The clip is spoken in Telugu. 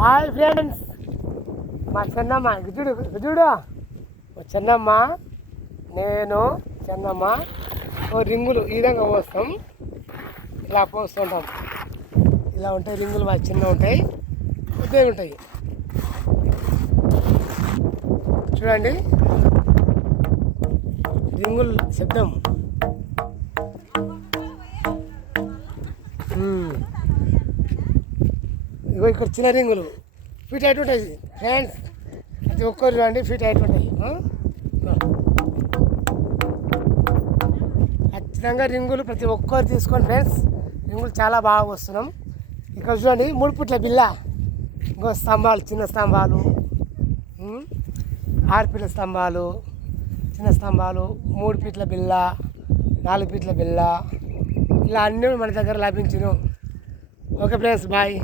హాయ్ ఫ్రెండ్స్, మా చెన్నమ్మ చూడు చూడు, చెన్నమ్మ నేను చెన్నమ్మ ఓ రింగులు ఈ విధంగా పోస్తాం. ఇలా పోస్తుంటాం. ఇలా ఉంటాయి రింగులు, మా చిన్న ఉంటాయి, పెద్దవి ఉంటాయి. చూడండి రింగులు శబ్దం. ఇగో ఇక్కడ చిన్న రింగులు ఫిట్ అయిట్ ఉంటాయి ఫ్రెండ్స్. ప్రతి ఒక్కరు చూడండి ఫిట్ అయిట్ ఉంటాయి. ఖచ్చితంగా రింగులు ప్రతి ఒక్కరు తీసుకోండి ఫ్రెండ్స్. రింగులు చాలా బాగా వస్తున్నాం. ఇక్కడ చూడండి 3 ఫుట్ల బిల్ల, ఇంకో స్తంభాలు, చిన్న స్తంభాలు, 6 ఫీట్ల స్తంభాలు, చిన్న స్తంభాలు, 3 ఫీట్ల బిల్ల, 4 ఫీట్ల బిల్ల, ఇలా అన్నీ మన దగ్గర లభించును. Okay friends, bye.